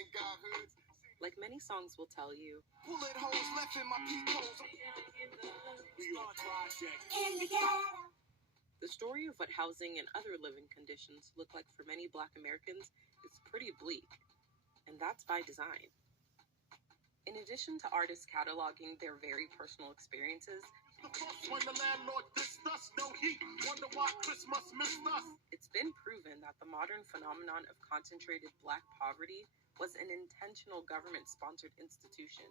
ain't got hoods. Like many songs will tell you, Bullet holes left in my peepholes. the story of what housing and other living conditions look like for many Black Americans is pretty bleak, and that's by design. In addition to artists cataloging their very personal experiences, When the landlord dissed us, no heat. Wonder why Christmas missed us. it's been proven that the modern phenomenon of concentrated Black poverty was an intentional government-sponsored institution.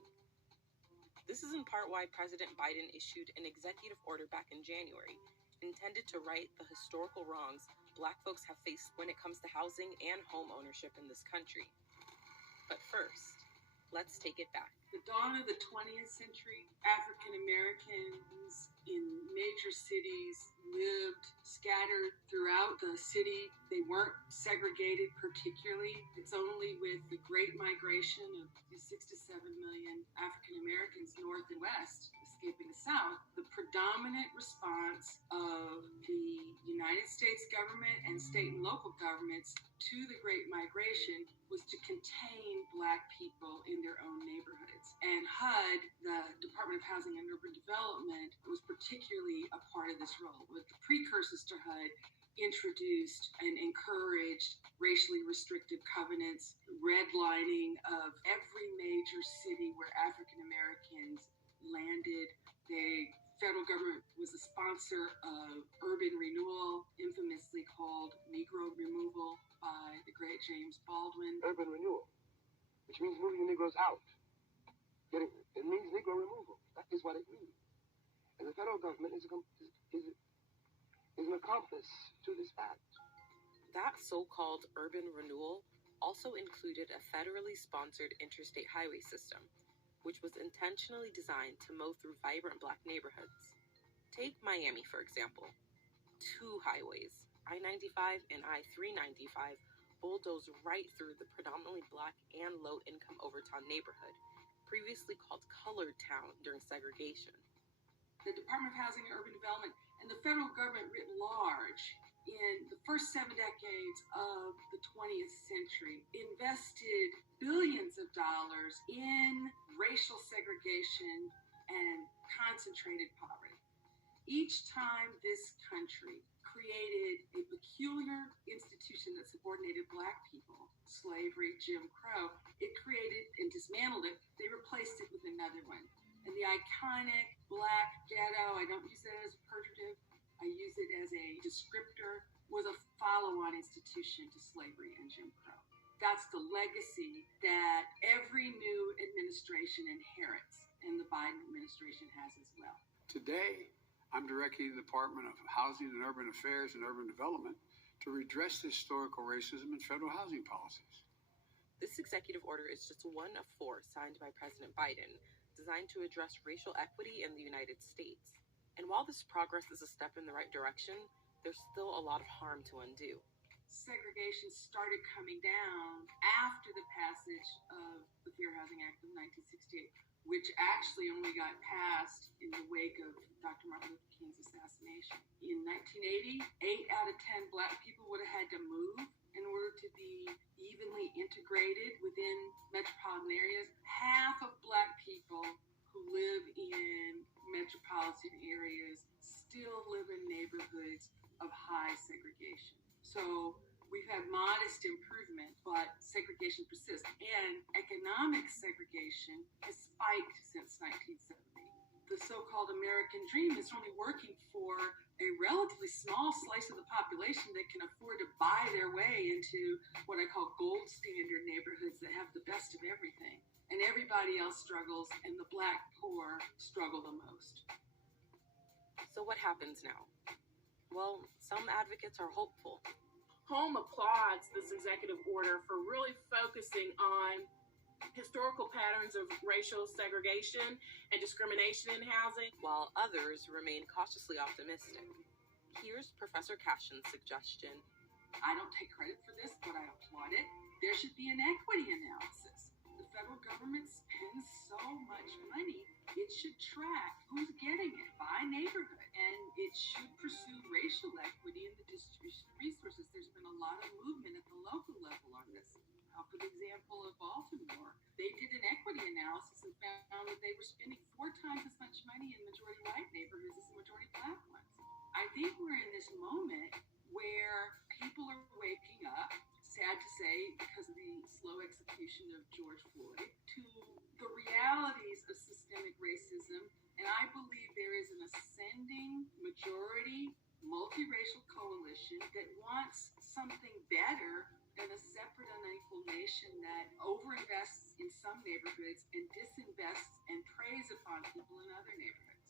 This is in part why President Biden issued an executive order back in January, intended to right the historical wrongs Black folks have faced when it comes to housing and home ownership in this country. But first, let's take it back. The dawn of the 20th century, African Americans in major cities lived scattered throughout the city. They weren't segregated particularly. It's only with the Great Migration of 6 to 7 million African Americans north and west escaping the South, the predominant response of the United States government and state and local governments to the Great Migration was to contain Black people in their own neighborhoods. And HUD, the Department of Housing and Urban Development, was particularly a part of this role. With the precursors to HUD, introduced and encouraged racially restrictive covenants, redlining of every major city where African Americans landed. The federal government was a sponsor of urban renewal, infamously called Negro removal by the great James Baldwin. Urban renewal, which means moving the Negroes out. It means Negro removal. That is what it means. And the federal government is an accomplice to this fact. That so-called urban renewal also included a federally sponsored interstate highway system, which was intentionally designed to mow through vibrant Black neighborhoods. Take Miami, for example. 2 highways, I-95 and I-395, bulldoze right through the predominantly Black and low-income Overtown neighborhood, previously called Colored Town during segregation. The Department of Housing and Urban Development and the federal government writ large in the first 7 decades of the 20th century invested billions of dollars in racial segregation and concentrated poverty. Each time this country created a peculiar institution that subordinated Black people, slavery, Jim Crow, it created and dismantled it. They replaced it with another one. And the iconic Black ghetto, I don't use that as a pejorative, I use it as a descriptor, was a follow-on institution to slavery and Jim Crow. That's the legacy that every new administration inherits, and the Biden administration has as well. Today, I'm directing the Department of Housing and Urban Affairs and Urban Development to redress historical racism in federal housing policies. This executive order is just one of 4 signed by President Biden, designed to address racial equity in the United States. And while this progress is a step in the right direction, there's still a lot of harm to undo. Segregation started coming down after the passage of the Fair Housing Act of 1968, which actually only got passed in the wake of Dr. Martin Luther King's assassination. In 1980, 8 out of 10 Black people would have had to move in order to be evenly integrated within metropolitan areas. Half of Black people who live in metropolitan areas still live in neighborhoods of high segregation. So we've had modest improvement, but segregation persists. And economic segregation has spiked since 1970. The so-called American dream is only working for a relatively small slice of the population that can afford to buy their way into what I call gold standard neighborhoods that have the best of everything. And everybody else struggles, and the Black poor struggle the most. So what happens now? Well, some advocates are hopeful. Home applauds this executive order for really focusing on historical patterns of racial segregation and discrimination in housing, while others remain cautiously optimistic. Here's Professor Cashin's suggestion. I don't take credit for this, but I applaud it. There should be an equity analysis. The federal government spends so much money, it should track who's getting it by neighborhood, and it should pursue racial equity in the distribution of resources. There's been a lot of movement at the local level on this. How could for example, of Baltimore. They did an equity analysis and found that they were spending 4 times as much money in majority white neighborhoods as the majority black ones. I think we're in this moment where people are waking up, sad to say, because of the slow execution of George Floyd, to the realities of systemic racism. And I believe there is an ascending majority multiracial coalition that wants something better than a separate unequal nation that overinvests in some neighborhoods and disinvests and preys upon people in other neighborhoods.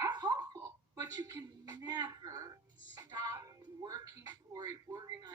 I'm hopeful, but you can never stop working for it, organizing